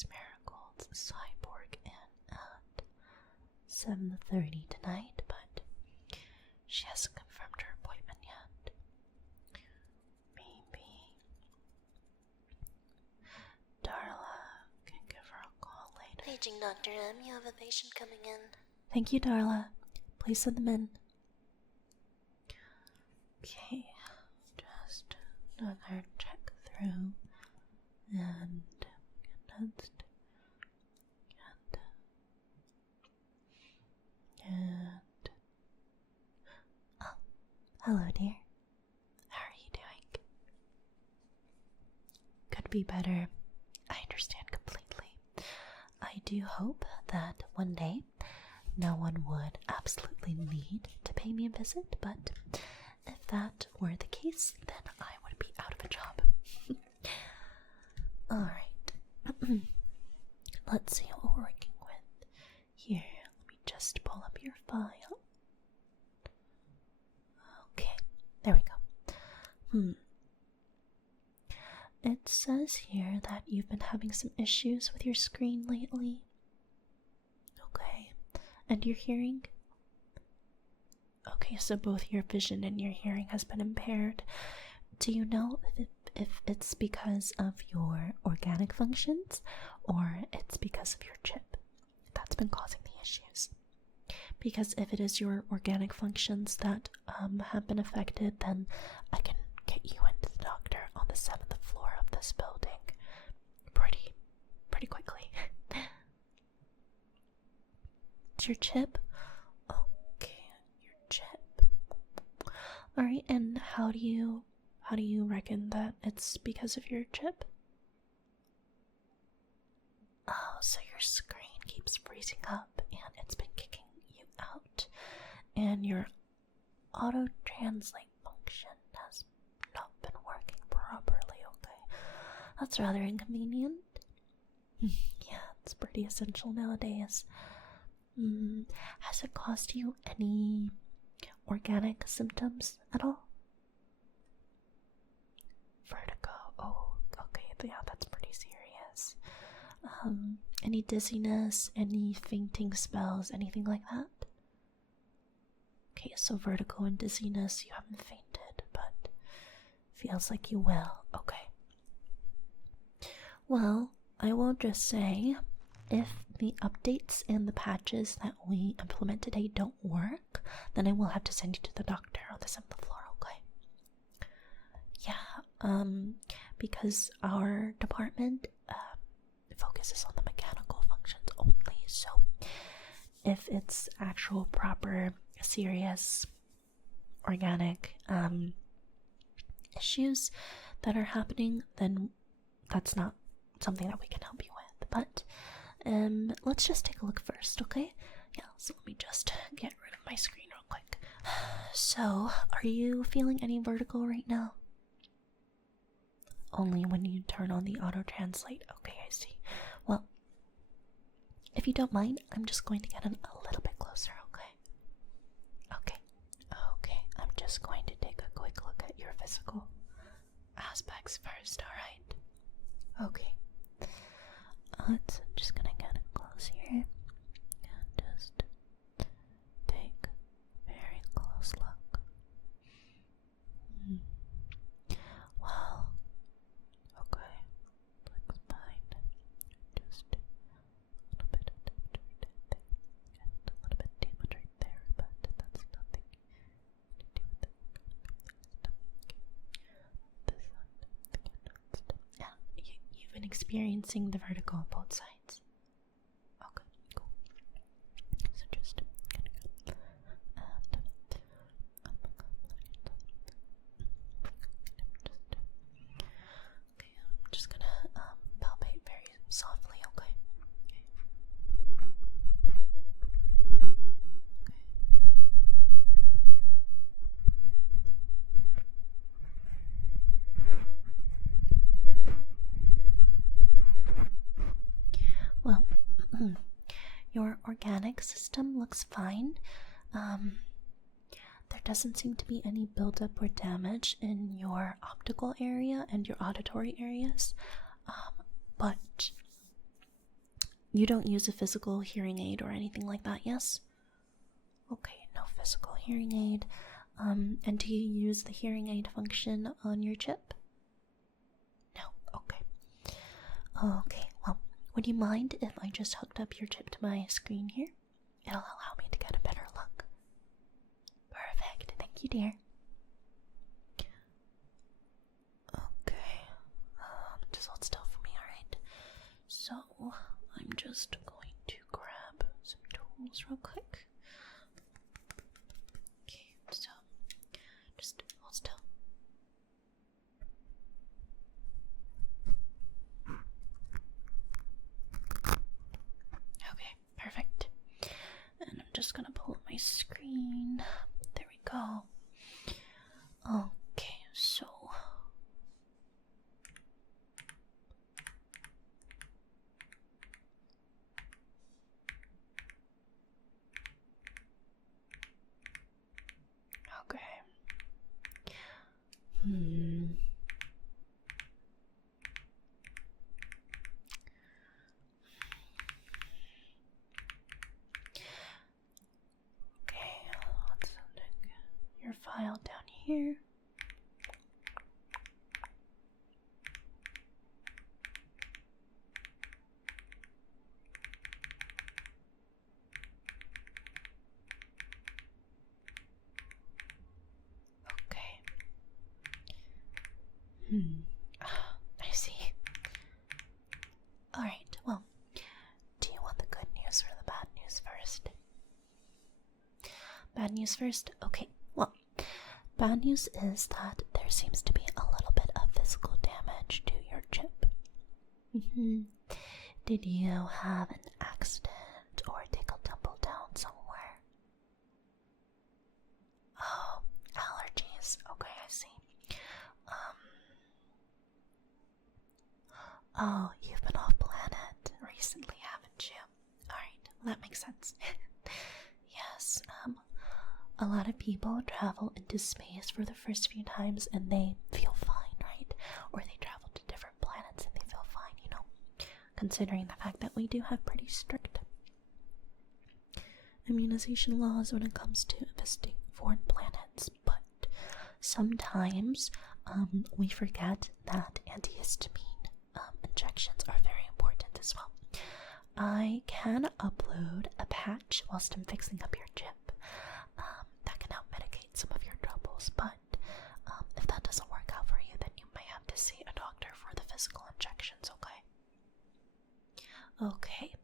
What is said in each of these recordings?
Miss Marigold's cyborg in at 7:30 tonight, but she hasn't confirmed her appointment yet. Maybe Darla can give her a call later. Paging Dr. M, you have a patient coming in. Thank you, Darla. Please send them in. Okay, just another check through and condensed and oh, hello dear. How are you doing? Could be better. I understand completely. I do hope that one day no one would absolutely need to pay me a visit, but if that were the case, then I would be out of a job. Alright. Let's see what we're working with. Here, let me just pull up your file. Okay, there we go. It says here that you've been having some issues with your screen lately. Okay, and your hearing? Okay, so both your vision and your hearing has been impaired. Do you know if it's because of your organic functions or it's because of your chip that's been causing the issues? Because if it is your organic functions that have been affected, then I can get you into the doctor on the 7th floor of this building pretty quickly. It's your chip? Okay, your chip. Alright, and how do you reckon that it's because of your chip? Oh, so your screen keeps freezing up and it's been kicking you out, and your auto translate function has not been working properly. Okay, that's rather inconvenient. Yeah, it's pretty essential nowadays. Has it caused you any organic symptoms at all? Vertigo. Oh, okay, yeah, that's pretty serious. Any dizziness, any fainting spells, anything like that? Okay, so vertigo and dizziness, you haven't fainted, but feels like you will. Okay. Well, I will just say, if the updates and the patches that we implement today don't work, then I will have to send you to the doctor on the 7th floor, okay? Yeah, because our department focuses on the mechanical functions only, so if it's actual, proper, serious, organic issues that are happening, then that's not something that we can help you with. But let's just take a look first, okay? Yeah, so let me just get rid of my screen real quick. So, are you feeling any vertigo right now? Only when you turn on the auto translate. Okay, I see. Well, if you don't mind, I'm just going to get a little bit closer, okay? Okay, I'm just going to take a quick look at your physical aspects first, alright? Okay. I'm just gonna get it close here and just take a very close look. Well, okay, looks fine. Just a little bit of temperature there, and a little bit too much right there, but that's nothing to do with it. Yeah, you've been experiencing the vertigo on both sides. Okay, cool. So just gonna go and okay, I'm just gonna palpate very softly, okay? Well, your organic system looks fine. There doesn't seem to be any buildup or damage in your optical area and your auditory areas. But You don't use a physical hearing aid or anything like that, yes? Okay, no physical hearing aid. And do you use the hearing aid function on your chip? No, okay. Okay, well, would you mind if I just hooked up your chip to my screen here? It'll allow me to get a better look. Perfect, thank you, dear. Okay, just hold still for me, alright? So, I'm just going to grab some tools real quick. Okay, so, just hold still. Okay, perfect. And I'm just gonna pull up my screen. There we go. Okay, so okay. Okay, let's take your file down here. Okay. I see. Alright, well, do you want the good news or the bad news first? Bad news first? Okay, well, bad news is that there seems to be a little bit of physical damage to your chip. Did you have an accident or take a tumble down somewhere? Oh, allergies. Okay, I see. Oh, you've been off planet recently, haven't you? Alright, that makes sense. Yes, a lot of people travel into space for the first few times and they feel fine, right? Or they travel to different planets and they feel fine, you know? Considering the fact that we do have pretty strict immunization laws when it comes to visiting foreign planets, but sometimes we forget that antihistamine injections are very important as well. I can upload a patch whilst I'm fixing up your chip that can help mitigate some of your troubles, but if that doesn't work out for you, then you may have to see a doctor for the physical injections, okay? Okay.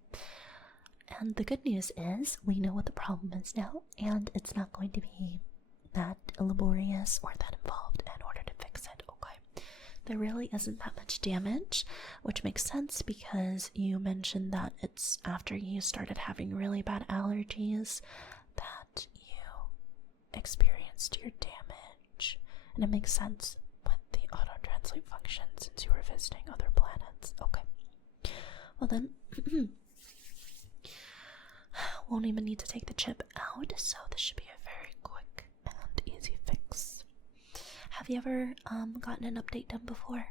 And the good news is we know what the problem is now, and it's not going to be that laborious or that involved in order to fix it, okay? There really isn't that much damage, which makes sense because you mentioned that it's after you started having really bad allergies that you experienced your damage. And it makes sense with the auto-translate function since you were visiting other planets. Okay. Well then, won't even need to take the chip out, so this should be a very quick and easy fix. Have you ever gotten an update done before?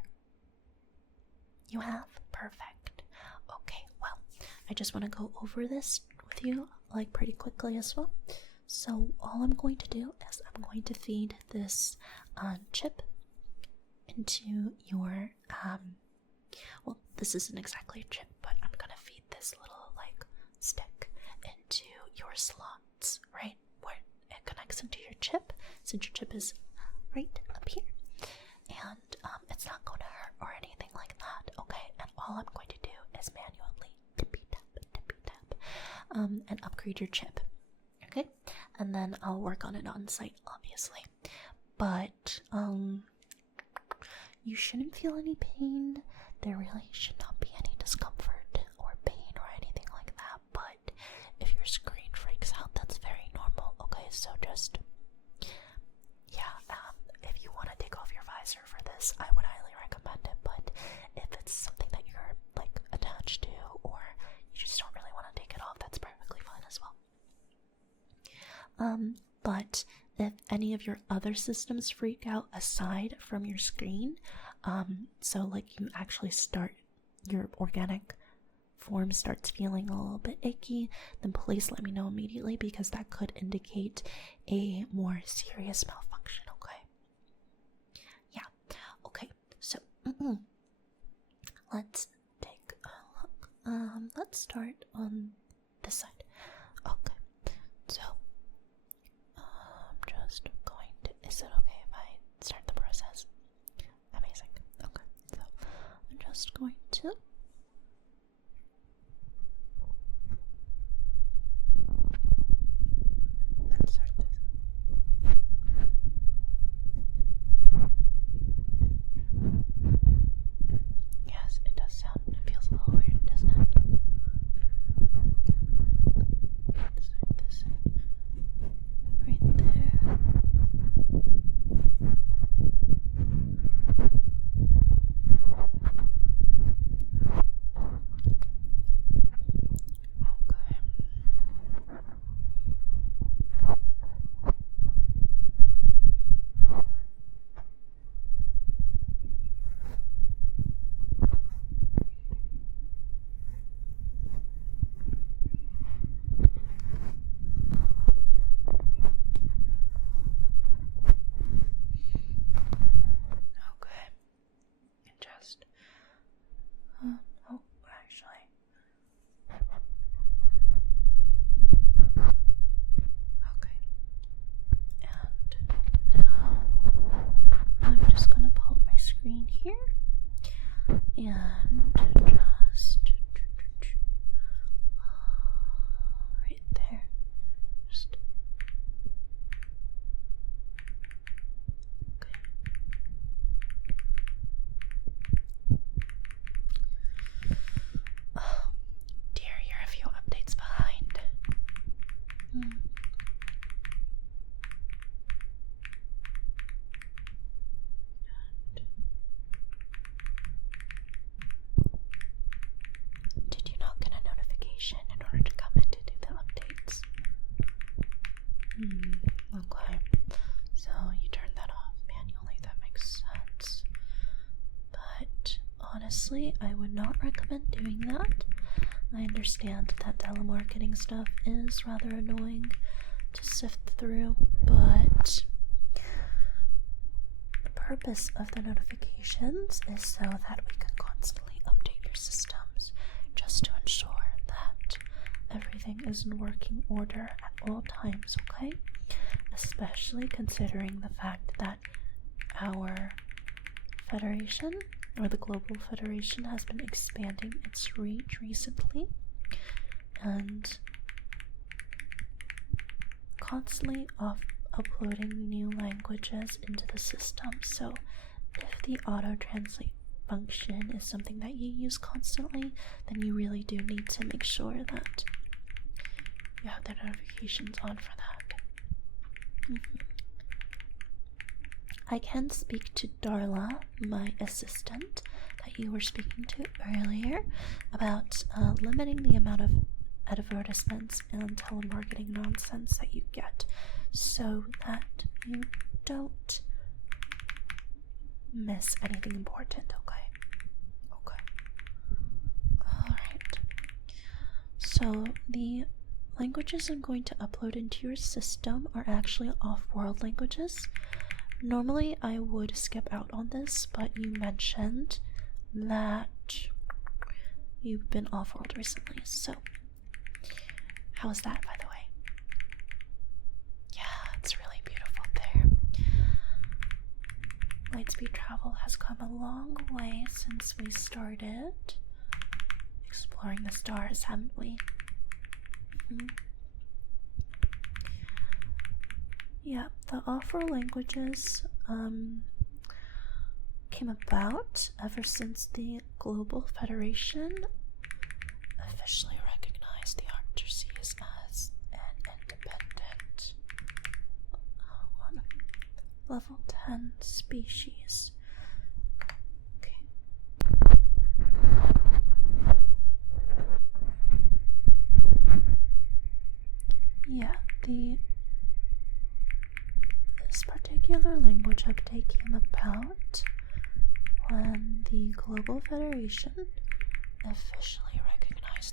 You have? Perfect. Okay, well, I just want to go over this with you like pretty quickly as well. So all I'm going to do is I'm going to feed this chip into your well, this isn't exactly a chip, but I'm gonna feed this little like stick into your slots, right where it connects into your chip, since your chip is right up here, and it's not going to hurt or anything like that, okay? And all I'm going to do is manually tippy tap, and upgrade your chip, okay? And then I'll work on it on site, obviously, but you shouldn't feel any pain. There really should not be any discomfort or pain or anything like that, but if your screen freaks out, that's very normal, okay? So just, yeah, if you want to take off your visor for this, I would highly recommend it, but if it's something that you're, like, attached to, or you just don't really want to take it off, that's perfectly fine as well. But if any of your other systems freak out aside from your screen, so like you actually start your organic form starts feeling a little bit icky, then please let me know immediately, because that could indicate a more serious malfunction, okay? Yeah, okay, so let's take a look. Let's start on this side. Okay, so I'm just going to, is it okay if I start the process? Amazing. Okay, so I'm just going to insert this. Yes, it does sound, it feels a little weird, doesn't it? Insert this right there. Okay, and just oh, actually, okay, and now I'm just gonna pull up my screen here and just right there, just okay. Oh dear, you're a few updates behind. Did you not get a notification in order to come in to do the updates? Okay. So you turned that off manually, that makes sense. But honestly, I would not recommend doing that. I understand that telemarketing stuff is rather annoying to sift through, but the purpose of the notifications is so that we can constantly update your systems, just to ensure that everything is in working order at all times, okay? Especially considering the fact that our Federation, or the Global Federation, has been expanding its reach recently and constantly uploading new languages into the system. So if the auto-translate function is something that you use constantly, then you really do need to make sure that you have the notifications on for that. I can speak to Darla, my assistant, that you were speaking to earlier, about limiting the amount of advertisements and telemarketing nonsense that you get, so that you don't miss anything important, okay? Okay. Alright. So, the languages I'm going to upload into your system are actually off-world languages. Normally, I would skip out on this, but you mentioned that you've been off-world recently, so how's that, by the way? Yeah, it's really beautiful there. Lightspeed travel has come a long way since we started exploring the stars, haven't we? Yeah, the off-world languages came about ever since the Global Federation officially recognized the Arcturus as an independent level 10 species. Okay. Yeah, this particular language update came about when the Global Federation officially recognized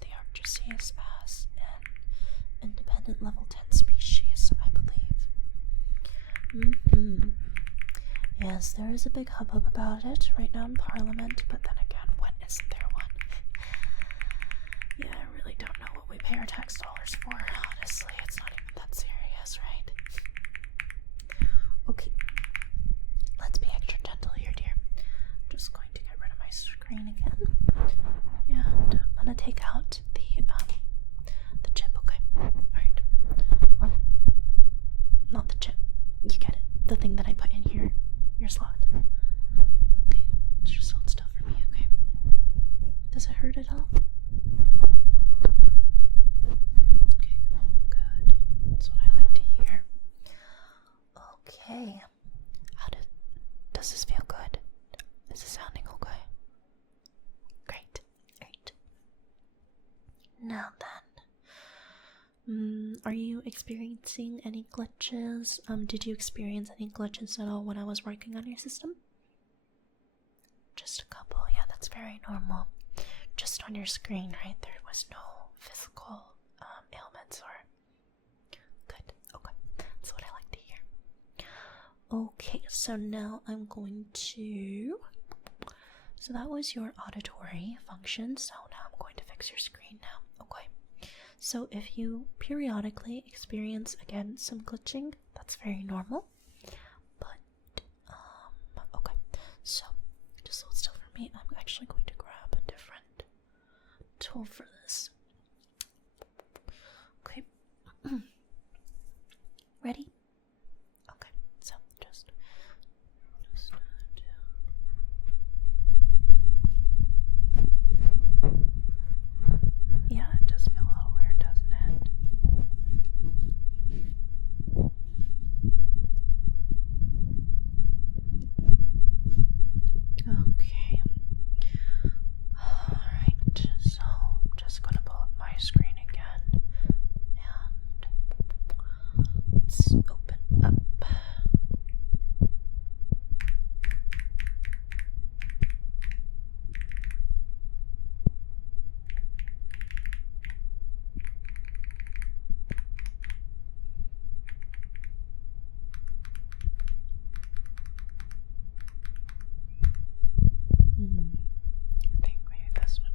yes, there is a big hubbub about it right now in Parliament, but then again, when isn't there one? Yeah, I really don't know what we pay our tax dollars for. Honestly, it's not even that serious, right? Okay, let's be extra gentle here, dear. I'm just going to get rid of my screen again, and I'm gonna take out the chip. Okay, all right, or not the chip. You get it. The thing that I put in here, your slot. Okay, just hold still for me. Okay. Does it hurt at all? Okay, good. That's what I like to hear. Okay. Does this feel good? Is it sounding okay? Great. Great. Now then. Are you experiencing any glitches? Did you experience any glitches at all when I was working on your system? Just a couple. Yeah, that's very normal. Just on your screen, right? There was no physical ailments or... Good. Okay. That's what I like to hear. Okay, so now I'm going to... So that was your auditory function, so now I'm going to fix your screen now. Okay. So if you periodically experience, again, some glitching, that's very normal. But, okay. So, just hold still for me. I'm actually going to grab a different tool for this. Okay. Ready? Okay, so just yeah, it does feel a little weird, doesn't it? Okay. Alright, so I'm just gonna pull up my screen again and let's open up. I think maybe this one.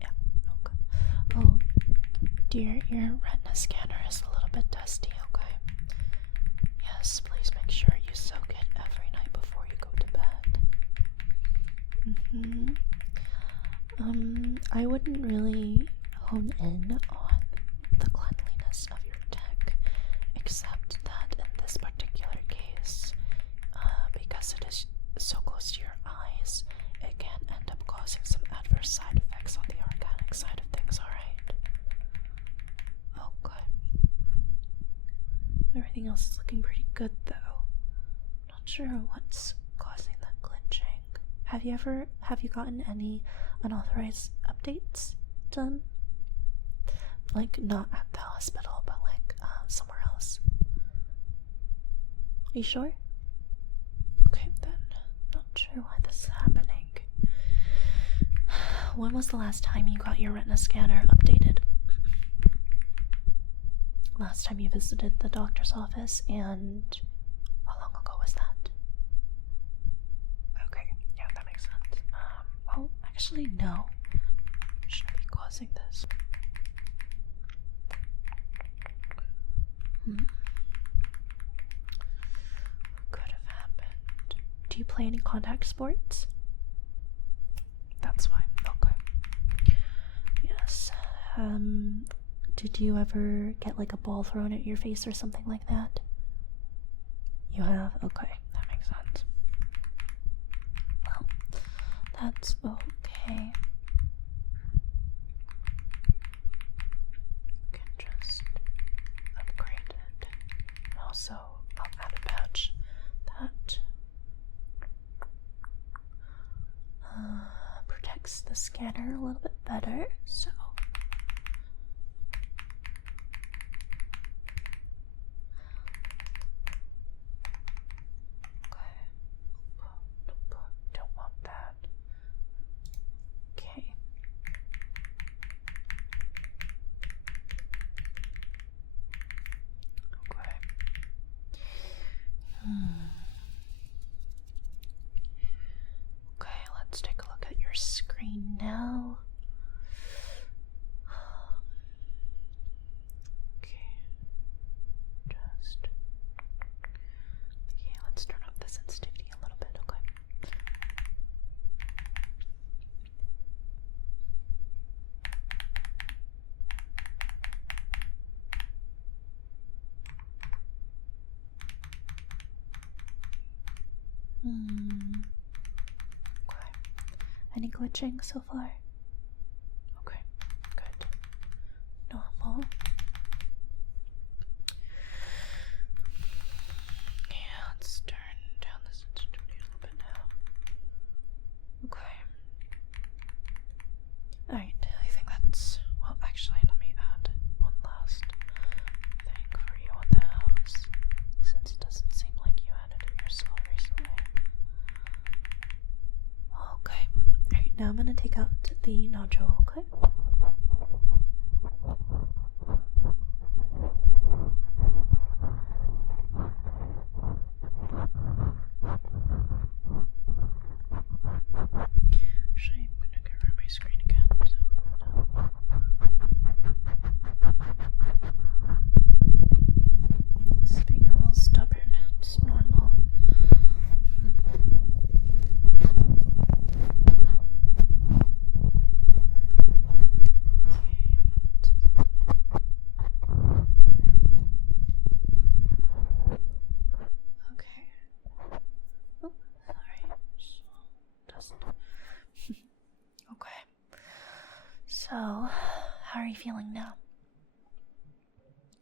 Yeah, okay. Oh, dear, your retina scanner is a little bit dusty, okay? Yes, please make sure you soak it every night before you go to bed. I wouldn't really hone in on the cleanliness of your tech, except that in this particular case, because it is so close to your eyes, it can end up causing some adverse side effects on the organic side of things, alright? Okay. Everything else is looking pretty good, though. Not sure what's causing that glitching. Have you gotten any unauthorized updates done? Like, not at the hospital, but like, somewhere else. Are you sure? Okay, then. Not sure why this is happening. When was the last time you got your retina scanner updated? Last time you visited the doctor's office, and how long ago was that? Okay, yeah, that makes sense. Well, actually, no. Shouldn't be causing this. Could have happened. Do you play any contact sports? That's why. Okay. Yes. Did you ever get like a ball thrown at your face or something like that? You have? Okay, that makes sense. Well, that's okay. You can just upgrade it. And also, I'll add a patch that protects the scanner a little bit better, so don't want that. Okay. Okay. Okay. Any glitching so far? Okay, good. Normal. Yeah, let's turn down the sensitivity a little bit now. Okay. Alright, I think that's... Well, actually, let me add one last thing for you on the house, since it doesn't seem like you added it yourself recently. Okay. Alright, now I'm gonna take out the nodule, okay? Actually, I'm gonna get rid of my screen again. It's being a little stubborn. It's normal. Okay. Oh, sorry. Dust. Okay. So, how are you feeling now?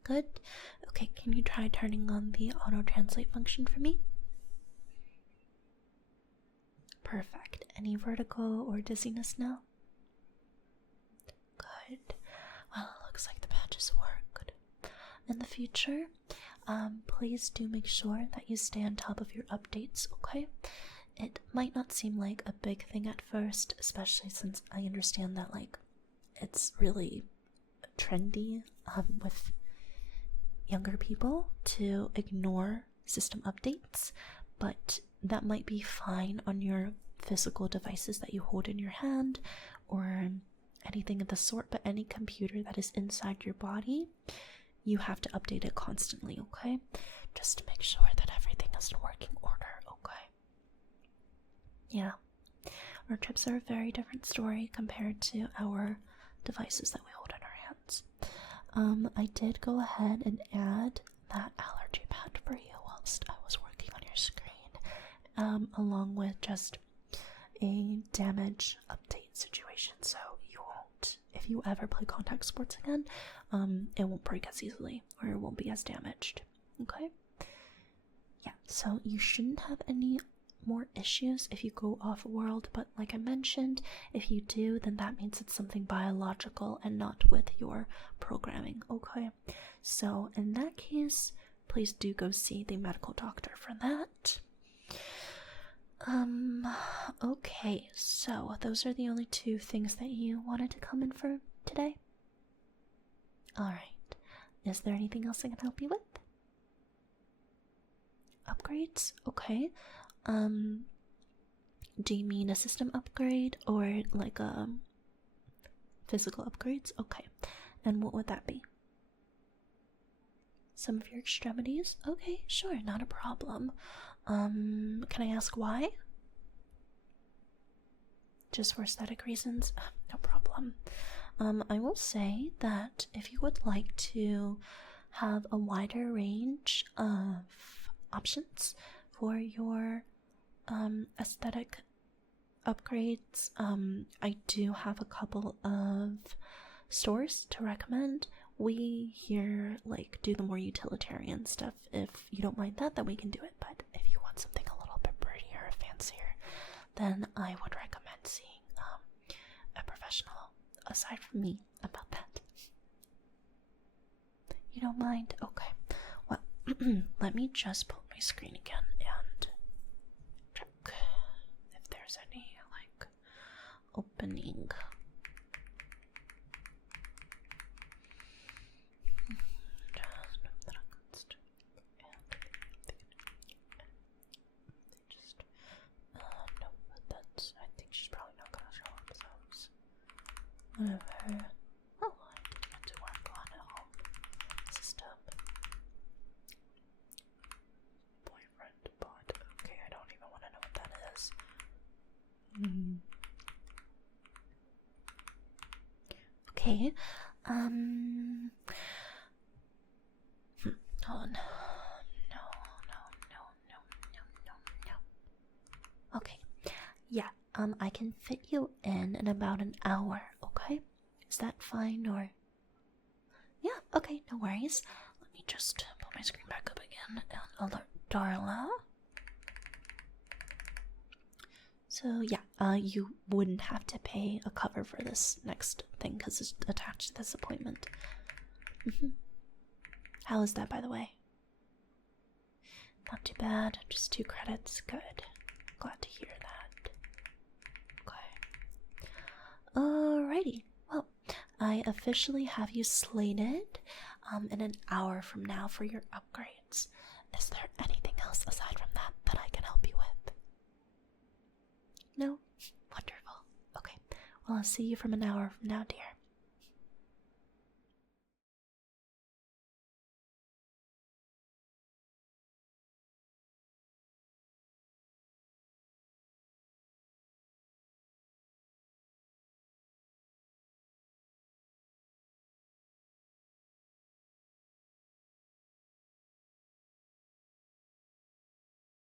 Good? Okay, can you try turning on the auto-translate function for me? Perfect. Any vertigo or dizziness now? Good. Well, it looks like the patches work. In the future, please do make sure that you stay on top of your updates, okay? It might not seem like a big thing at first, especially since I understand that, like, it's really trendy with younger people to ignore system updates, but that might be fine on your physical devices that you hold in your hand or anything of the sort, but any computer that is inside your body, you have to update it constantly, okay? Just to make sure that everything is in working order, okay? Yeah. Our chips are a very different story compared to our devices that we hold in our hands. I did go ahead and add that allergy pad for you whilst I was working on your screen, along with just a damage update situation, so you won't, if you ever play contact sports again, it won't break as easily, or it won't be as damaged, okay? Yeah, so you shouldn't have any more issues if you go off-world, but like I mentioned, if you do, then that means it's something biological and not with your programming, okay? So in that case, please do go see the medical doctor for that. Okay, so those are the only two things that you wanted to come in for today? Alright, is there anything else I can help you with? Upgrades? Okay. Do you mean a system upgrade or like a physical upgrades? Okay. And what would that be? Some of your extremities? Okay, sure, not a problem. Can I ask why? Just for aesthetic reasons? No problem. I will say that if you would like to have a wider range of options for your aesthetic upgrades, I do have a couple of stores to recommend. We here like do the more utilitarian stuff. If you don't mind that, then we can do it, but if you want something a little bit prettier or fancier, then I would recommend seeing a professional aside from me about that. You don't mind? Okay. Well, let me just pull my screen again and check if there's any like opening. No, but that's, I think she's probably not gonna show up, so it's whatever. Oh, I did get to work on a home system. Boyfriend bot. Okay, I don't even want to know what that is. Okay, hold on. No. Yeah, I can fit you in about an hour, okay? Is that fine, or? Yeah, okay, no worries. Let me just put my screen back up again and alert Darla. So yeah, you wouldn't have to pay a cover for this next thing because it's attached to this appointment. How is that, by the way? Not too bad, just 2 credits. Good. Glad to hear that. Okay. Alrighty. Well, I officially have you slated in an hour from now for your upgrades. Is there anything else aside from that I can help you with? No? Wonderful. Okay. Well, I'll see you from an hour from now, dear.